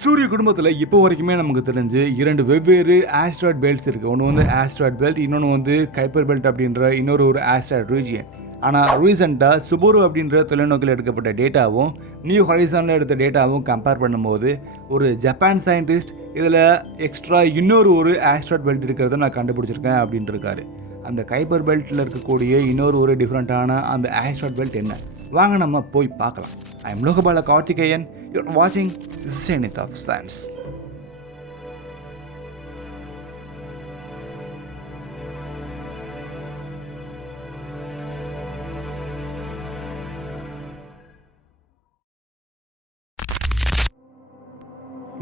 சூரிய குடும்பத்தில் இப்போ வரைக்குமே நமக்கு தெரிஞ்சு 2 வெவ்வேறு ஆஸ்ட்ராய்ட் பெல்ட்ஸ் இருக்குது. ஒன்று வந்து ஆஸ்ட்ராய்ட் பெல்ட், இன்னொன்று வந்து கைப்பர் பெல்ட் அப்படின்ற இன்னொரு ஆஸ்ட்ராய்ட் ரீஜியன். ஆனால் ரீசெண்டாக சுபோரு அப்படின்ற தொலைநோக்கில் எடுக்கப்பட்ட டேட்டாவும் நியூ ஹொரைசானில் எடுத்த டேட்டாவும் கம்பேர் பண்ணும்போது ஒரு ஜப்பான் சயின்டிஸ்ட் இதில் எக்ஸ்ட்ரா இன்னொரு ஆஸ்ட்ராய்ட் பெல்ட் இருக்கிறத நான் கண்டுபிடிச்சிருக்கேன் அப்படின்ட்டு இருக்காரு. அந்த கைப்பர் பெல்ட்டில் இருக்கக்கூடிய இன்னொரு டிஃப்ரெண்ட்டான அந்த ஆஸ்ட்ராய்ட் பெல்ட் என்ன? வாங்க நம்ம போய் பார்க்கலாம். I am Logabala Karthikeyan. You're watching Zenith of Science.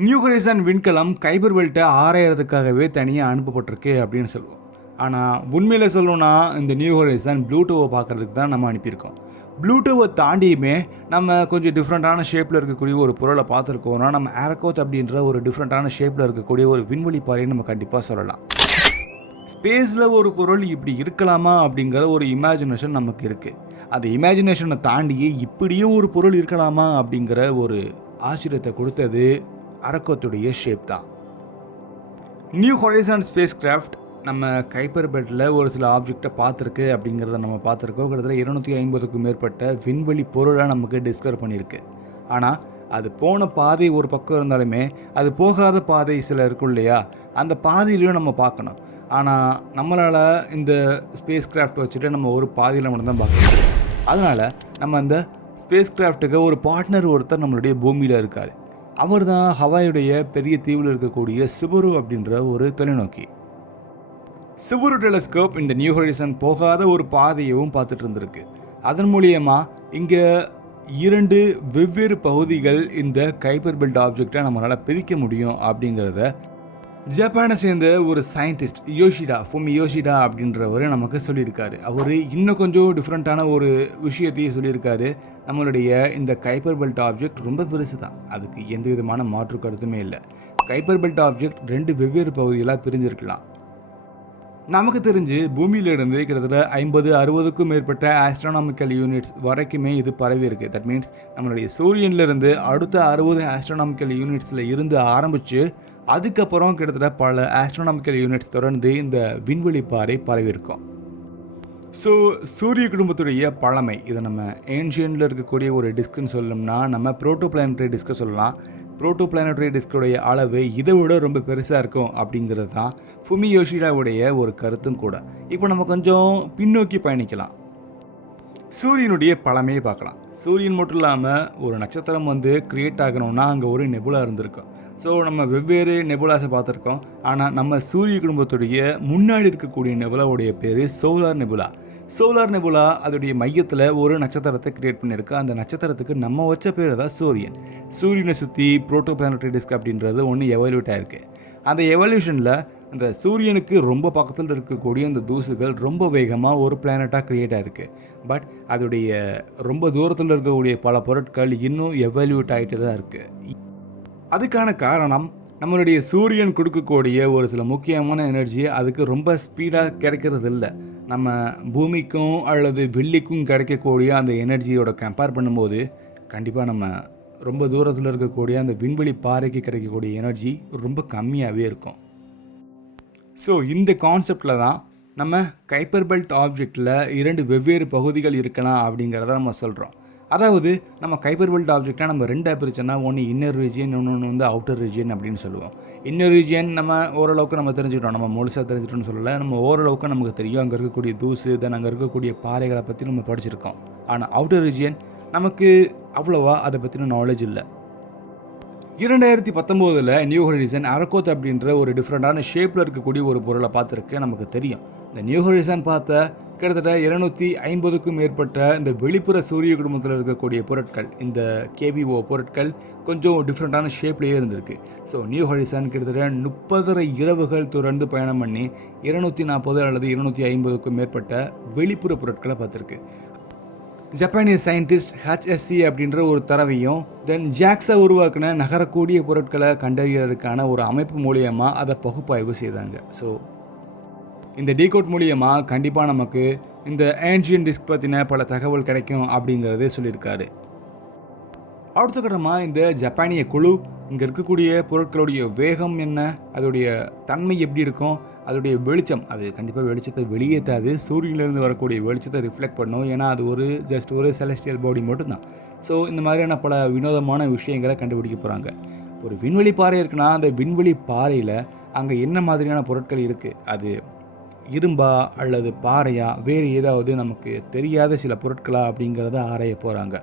New horizon விண்கலம் கைபர் பெல்ட்டை ஆராயறதுக்காகவே தனியாக அனுப்பப்பட்டிருக்கு அப்படின்னு சொல்லுவோம். ஆனால் உண்மையில் சொல்லணும்னா இந்த நியூ ஹொரைசன் ப்ளூட்டோவை பார்க்குறதுக்கு தான் நம்ம அனுப்பியிருக்கோம். ப்ளூட்டோவை தாண்டியுமே நம்ம கொஞ்சம் டிஃப்ரெண்ட்டான ஷேப்பில் இருக்கக்கூடிய ஒரு பொருளை பார்த்துருக்கோம்னா நம்ம ஆரக்கோத் அப்படின்ற ஒரு டிஃப்ரெண்ட்டான ஷேப்பில் இருக்கக்கூடிய ஒரு விண்வெளி பாறையை நம்ம கண்டிப்பாக சொல்லலாம். ஸ்பேஸில் ஒரு பொருள் இப்படி இருக்கலாமா அப்படிங்கிற ஒரு இமேஜினேஷன் நமக்கு இருக்குது. அந்த இமேஜினேஷனை தாண்டியே இப்படியே ஒரு பொருள் இருக்கலாமா அப்படிங்கிற ஒரு ஆச்சரியத்தை கொடுத்தது அரக்கோத்துடைய ஷேப் தான். நியூ ஹொரைசன் ஸ்பேஸ் கிராஃப்ட் நம்ம கைப்பர் பெல்ட்டில் ஒரு சில ஆப்ஜெக்டை பார்த்துருக்கு அப்படிங்கிறத நம்ம பார்த்துருக்கோம். கிட்டத்தட்ட 250க்கும் மேற்பட்ட விண்வெளி பொருளை நமக்கு டிஸ்கவர் பண்ணியிருக்கு. ஆனால் அது போன பாதை ஒரு பக்கம் இருந்தாலுமே அது போகாத பாதை சில இருக்கும் இல்லையா, அந்த பாதையிலையும் நம்ம பார்க்கணும். ஆனால் நம்மளால் இந்த ஸ்பேஸ் கிராஃப்ட் வச்சுட்டு நம்ம ஒரு பாதையில் மட்டும்தான் பார்க்கணும். அதனால் நம்ம அந்த ஸ்பேஸ் கிராஃப்ட்டுக்கு ஒரு பார்ட்னர் ஒருத்தர் நம்மளுடைய பூமியில் இருக்கார். அவர் தான் ஹவாயுடைய பெரிய தீவில் இருக்கக்கூடிய சுபரு அப்படின்ற ஒரு தொலைநோக்கி. சுபரு டெலஸ்கோப் இந்த நியூ ஹொரைசன் போகாத ஒரு பாதையவும் பார்த்துட்டு இருந்திருக்கு. அதன் மூலியமாக இங்கே 2 வெவ்வேறு பகுதிகள் இந்த கைப்பர் பெல்ட் ஆப்ஜெக்டை நம்மளால் பிரிக்க முடியும் அப்படிங்கிறத ஜப்பானை சேர்ந்த ஒரு சயின்டிஸ்ட் ஃபுமி யோஷிடா அப்படின்றவர் நமக்கு சொல்லியிருக்காரு. அவர் இன்னும் கொஞ்சம் டிஃப்ரெண்ட்டான ஒரு விஷயத்தையும் சொல்லியிருக்காரு. நம்மளுடைய இந்த கைப்பர் பெல்ட் ஆப்ஜெக்ட் ரொம்ப பெருசு தான், அதுக்கு எந்த விதமான மாற்று கருத்துமே இல்லை. கைப்பர் பெல்ட் ஆப்ஜெக்ட் 2 வெவ்வேறு பகுதிகளாக பிரிஞ்சிருக்கலாம். நமக்கு தெரிஞ்சு பூமியிலிருந்து கிட்டத்தட்ட 50-60க்கும் மேற்பட்ட ஆஸ்ட்ரானாமிக்கல் யூனிட்ஸ் வரைக்குமே இது பரவி இருக்குது. தட் மீன்ஸ் நம்மளுடைய சூரியனிலிருந்து அடுத்த 60 ஆஸ்ட்ரானாமிக்கல் யூனிட்ஸில் இருந்து ஆரம்பித்து அதுக்கப்புறம் கிட்டத்தட்ட பல ஆஸ்ட்ரானாமிக்கல் யூனிட்ஸ் தொடர்ந்து இந்த விண்வெளி பாறை பரவியிருக்கும். ஸோ சூரிய குடும்பத்துடைய பழமை, இதை நம்ம ஏன்ஷியனில் இருக்கக்கூடிய ஒரு டிஸ்க்குன்னு சொல்லணும்னா நம்ம ப்ரோட்டோ பிளானட்டரி டிஸ்கை சொல்லலாம். ப்ரோட்டோ பிளானட்டரி டிஸ்கோடைய அளவு இதை விட ரொம்ப பெருசாக இருக்கும் அப்படிங்கிறது தான் ஃபுமி யோஷிடாவுடைய ஒரு கருத்தும் கூட. இப்போ நம்ம கொஞ்சம் பின்னோக்கி பயணிக்கலாம். சூரியனுடைய பழமையை பார்க்கலாம். சூரியன் மட்டும் இல்லாமல் ஒரு நட்சத்திரம் கிரியேட் ஆகணும்னா அங்கே ஒரு நெபுலா இருந்திருக்கும். ஸோ நம்ம வெவ்வேறு நெபுலாஸை பார்த்துருக்கோம். ஆனால் நம்ம சூரிய குடும்பத்துடைய முன்னாடி இருக்கக்கூடிய நெபுலாவுடைய பேர் சோலார் நெபுலா. சோலார் நெபுலா அதோடைய மையத்தில் ஒரு நட்சத்திரத்தை கிரியேட் பண்ணியிருக்கு. அந்த நட்சத்திரத்துக்கு நம்ம வச்ச பேர் தான் சூரியன். சூரியனை சுற்றி ப்ரோட்டோ பிளானட்டரி டிஸ்க் அப்படின்றது ஒன்று எவல்யூட் ஆகிருக்கு. அந்த எவல்யூஷனில் அந்த சூரியனுக்கு ரொம்ப பக்கத்தில் இருக்கக்கூடிய அந்த தூசுகள் ரொம்ப வேகமாக ஒரு பிளானட்டாக க்ரியேட் ஆகிருக்கு. பட் அதோடைய ரொம்ப தூரத்தில் இருக்கக்கூடிய பல பொருட்கள் இன்னும் எவல்யூட் ஆகிட்டு தான் இருக்குது. அதுக்கான காரணம் நம்மளுடைய சூரியன் கொடுக்கக்கூடிய ஒரு சில முக்கியமான எனர்ஜி அதுக்கு ரொம்ப ஸ்பீடாக கிடைக்கிறது இல்லை. நம்ம பூமிக்கும் அல்லது வெள்ளிக்கும் கிடைக்கக்கூடிய அந்த எனர்ஜியோட கம்பேர் பண்ணும்போது கண்டிப்பாக நம்ம ரொம்ப தூரத்தில் இருக்கக்கூடிய அந்த விண்வெளி பாறைக்கு கிடைக்கக்கூடிய எனர்ஜி ரொம்ப கம்மியாகவே இருக்கும். ஸோ இந்த கான்செப்டில் தான் நம்ம கைப்பர் பெல்ட் ஆப்ஜெக்டில் 2 வெவ்வேறு பகுதிகள் இருக்கலாம் அப்படிங்கிறத நம்ம சொல்கிறோம். அதாவது நம்ம கைப்பர் பெல்ட் ஆப்ஜெக்டாக நம்ம 2ஆக பிரிச்சோன்னா ஒன்று இன்னர் ரீஜியன், இன்னொன்று அவுட்டர் ரீஜியன் அப்படின்னு சொல்லுவோம். இன்னர் ரீஜியன் நம்ம ஓரளவுக்கு நம்ம தெரிஞ்சுக்கிட்டோம், நம்ம முழுசாக தெரிஞ்சுட்டோம்னு சொல்லலை, நம்ம ஓரளவுக்கு நமக்கு தெரியும். அங்கே இருக்கக்கூடிய தூசு தென் அங்கே இருக்கக்கூடிய பாறைகளை பற்றி நம்ம படிச்சிருக்கோம். ஆனால் அவுட்டர் ரீஜியன் நமக்கு அவ்வளோவா அதை பற்றின நாலேஜ் இல்லை. 2019 நியூ ஹொரைசன் அரக்கோத் அப்படின்ற ஒரு டிஃப்ரெண்ட்டான ஷேப்பில் இருக்கக்கூடிய ஒரு பொருளை பார்த்துருக்கு. நமக்கு தெரியும் இந்த நியூ ஹொரைசன் பார்த்த கிட்டத்தட்ட 250க்கும் மேற்பட்ட இந்த வெளிப்புற சூரிய குடும்பத்தில் இருக்கக்கூடிய பொருட்கள், இந்த கேபிஓ பொருட்கள் கொஞ்சம் டிஃப்ரெண்ட்டான ஷேப்லேயே இருந்திருக்கு. ஸோ நியூ ஹொரைசன் கிட்டத்தட்ட 30 இரவுகள் தொடர்ந்து பயணம் பண்ணி 240 அல்லது 250க்கும் மேற்பட்ட வெளிப்புற பொருட்களை பார்த்துருக்கு. ஜப்பானிய சயின்டிஸ்ட் HSC அப்படின்ற ஒரு தரவையும் தென் ஜாக்ஸை உருவாக்கின நகரக்கூடிய பொருட்களை கண்டறியறதுக்கான ஒரு அமைப்பு மூலியமாக அதை பகுப்பாய்வு செய்தாங்க. ஸோ இந்த டீகோட் மூலியமாக கண்டிப்பாக நமக்கு இந்த ஏன்ஷியன் டிஸ்க் பற்றின பல தகவல் கிடைக்கும் அப்படிங்கிறதே சொல்லியிருக்காரு. அடுத்த கட்டமாக இந்த ஜப்பானிய குழு இங்கே இருக்கக்கூடிய பொருட்களுடைய வேகம் என்ன, அதோடைய தன்மை எப்படி இருக்கும், அதோடைய வெளிச்சம், அது கண்டிப்பாக வெளிச்சத்தை வெளியேற்றாது, சூரியனிலிருந்து வரக்கூடிய வெளிச்சத்தை ரிஃப்ளெக்ட் பண்ணும். ஏன்னா அது ஜஸ்ட் ஒரு செலஸ்டியல் பாடி மட்டும்தான். ஸோ இந்த மாதிரியான பல வினோதமான விஷயங்களை கண்டுபிடிக்க போகிறாங்க. ஒரு விண்வெளி பாறை இருக்குன்னா அந்த விண்வெளி பாறையில் அங்கே என்ன மாதிரியான பொருட்கள் இருக்குது, அது இரும்பா அல்லது பாறையா, வேறு ஏதாவது நமக்கு தெரியாத சில பொருட்களா அப்படிங்கிறத ஆராய போகிறாங்க.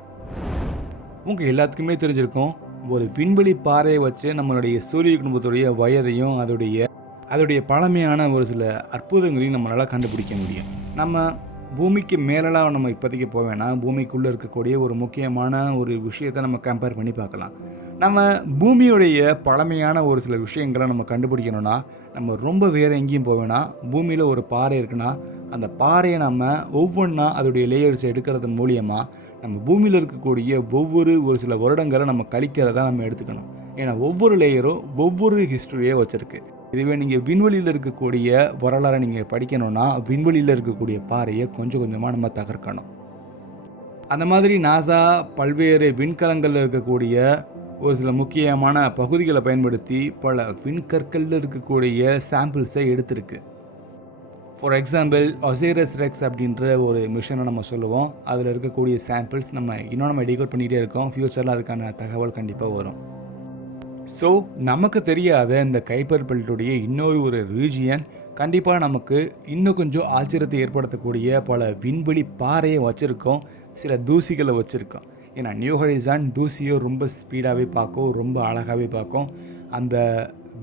உங்கள் எல்லாத்துக்குமே தெரிஞ்சிருக்கும், ஒரு விண்வெளி பாறையை வச்சு நம்மளுடைய சூரிய குடும்பத்துடைய வயதையும் அதோடைய பழமையான ஒரு சில அற்புதங்களையும் நம்மளால் கண்டுபிடிக்க முடியும். நம்ம பூமிக்கு மேலெலாம் நம்ம இப்போதைக்கு போவேன்னா பூமிக்குள்ளே இருக்கக்கூடிய ஒரு முக்கியமான ஒரு விஷயத்தை நம்ம கம்பேர் பண்ணி பார்க்கலாம். நம்ம பூமியுடைய பழமையான ஒரு சில விஷயங்களை நம்ம கண்டுபிடிக்கணும்னா நம்ம ரொம்ப வேறு எங்கேயும் போவேன்னா, பூமியில் ஒரு பாறை இருக்குன்னா அந்த பாறையை நம்ம ஒவ்வொன்றா அதோடைய லேயர்ஸ் எடுக்கிறது மூலியமாக நம்ம பூமியில் இருக்கக்கூடிய ஒரு சில வருடங்களை நம்ம கழிக்கிறதா நம்ம எடுத்துக்கணும். ஏன்னா ஒவ்வொரு லேயரும் ஒவ்வொரு ஹிஸ்டரியே வச்சுருக்கு. இதுவே நீங்கள் விண்வெளியில் இருக்கக்கூடிய வரலாறை நீங்கள் படிக்கணும்னா விண்வெளியில் இருக்கக்கூடிய பாறையை கொஞ்சம் கொஞ்சமாக நம்ம தகர்க்கணும். அந்த மாதிரி நாசா பல்வேறு விண்கலங்களில் இருக்கக்கூடிய ஒரு சில முக்கியமான பகுதிகளை பயன்படுத்தி பல விண்கற்களில் இருக்கக்கூடிய சாம்பிள்ஸை எடுத்திருக்கு. ஃபார் எக்ஸாம்பிள் ஒசைரஸ் ரெக்ஸ் அப்படின்ற ஒரு மிஷனை நம்ம சொல்லுவோம். அதில் இருக்கக்கூடிய சாம்பிள்ஸ் நம்ம டிகோட் பண்ணிகிட்டே இருக்கோம். ஃப்யூச்சரில் அதுக்கான தகவல் கண்டிப்பாக வரும். ஸோ நமக்கு தெரியாத இந்த கைப்பர் பெல்ட்டுடைய ஒரு ரீஜியன் கண்டிப்பாக நமக்கு இன்னும் கொஞ்சம் ஆச்சரியத்தை ஏற்படுத்தக்கூடிய பல விண்வெளி பாறையை வச்சுருக்கோம், சில தூசிகளை வச்சுருக்கோம். ஏன்னா நியூ ஹொரைசான் தூசியை ரொம்ப ஸ்பீடாகவே பார்க்கும், ரொம்ப அழகாகவே பார்க்கும். அந்த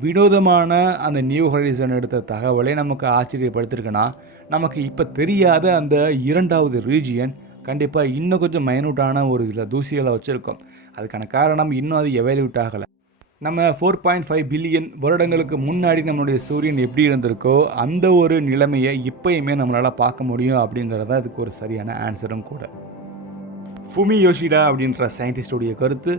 வினோதமான அந்த நியூ ஹொரைசான் எடுத்த தகவலை நமக்கு ஆச்சரியப்படுத்திருக்குன்னா நமக்கு இப்போ தெரியாத அந்த இரண்டாவது ரீஜியன் கண்டிப்பாக இன்னும் கொஞ்சம் மைனூட்டான ஒரு சில தூசிகளை வச்சுருக்கோம். அதுக்கான காரணம் இன்னும் அது எவால்யூட் ஆகலை. நம்ம 4.5 பில்லியன் வருடங்களுக்கு முன்னாடி நம்மளுடைய சூரியன் எப்படி இருந்திருக்கோ அந்த ஒரு நிலைமையை இப்போயுமே நம்மளால் பார்க்க முடியும் அப்படிங்கிறது அதுக்கு ஒரு சரியான ஆன்சரும் கூட. ஃபுமி யோஷிடா அப்படின்ற சயின்டிஸ்டோடைய கருத்து,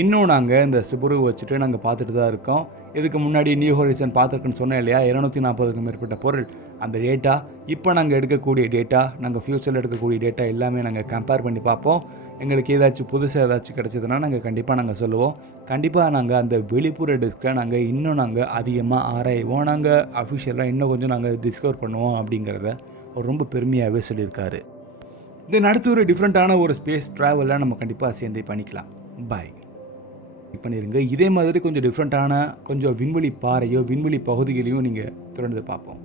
இன்னும் நாங்கள் இந்த சுபருவை வச்சுட்டு நாங்கள் பார்த்துட்டு தான் இருக்கோம். இதுக்கு முன்னாடி நியூ ஹொரைசன் பார்த்துருக்குன்னு சொன்னேன் இல்லையா, 240க்கும் மேற்பட்ட பொருள். அந்த டேட்டா இப்போ நாங்கள் எடுக்கக்கூடிய டேட்டா, நாங்கள் ஃப்யூச்சரில் எடுக்கக்கூடிய டேட்டா எல்லாமே நாங்கள் கம்பேர் பண்ணி பார்ப்போம். எங்களுக்கு ஏதாச்சும் புதுசாக ஏதாச்சும் கிடச்சதுன்னா நாங்கள் கண்டிப்பாக சொல்லுவோம். கண்டிப்பாக நாங்கள் அந்த வெளிப்புற டிஸ்கை நாங்கள் அதிகமாக ஆராய்வோம். நாங்கள் அஃபிஷியலாக இன்னும் கொஞ்சம் நாங்கள் டிஸ்கவர் பண்ணுவோம் அப்படிங்கிறத அவர் ரொம்ப பெருமையாகவே சொல்லியிருக்காரு. தென் அடுத்து ஒரு டிஃப்ரெண்ட்டான ஒரு ஸ்பேஸ் ட்ராவலில் நம்ம கண்டிப்பாக சேர்ந்து பண்ணிக்கலாம். பாய் பண்ணிடுங்க. இதே மாதிரி கொஞ்சம் டிஃப்ரெண்ட்டான கொஞ்சம் விண்வெளி பாறையோ விண்வெளி பகுதிகளையும் நீங்கள் தொடர்ந்து பார்ப்போம்.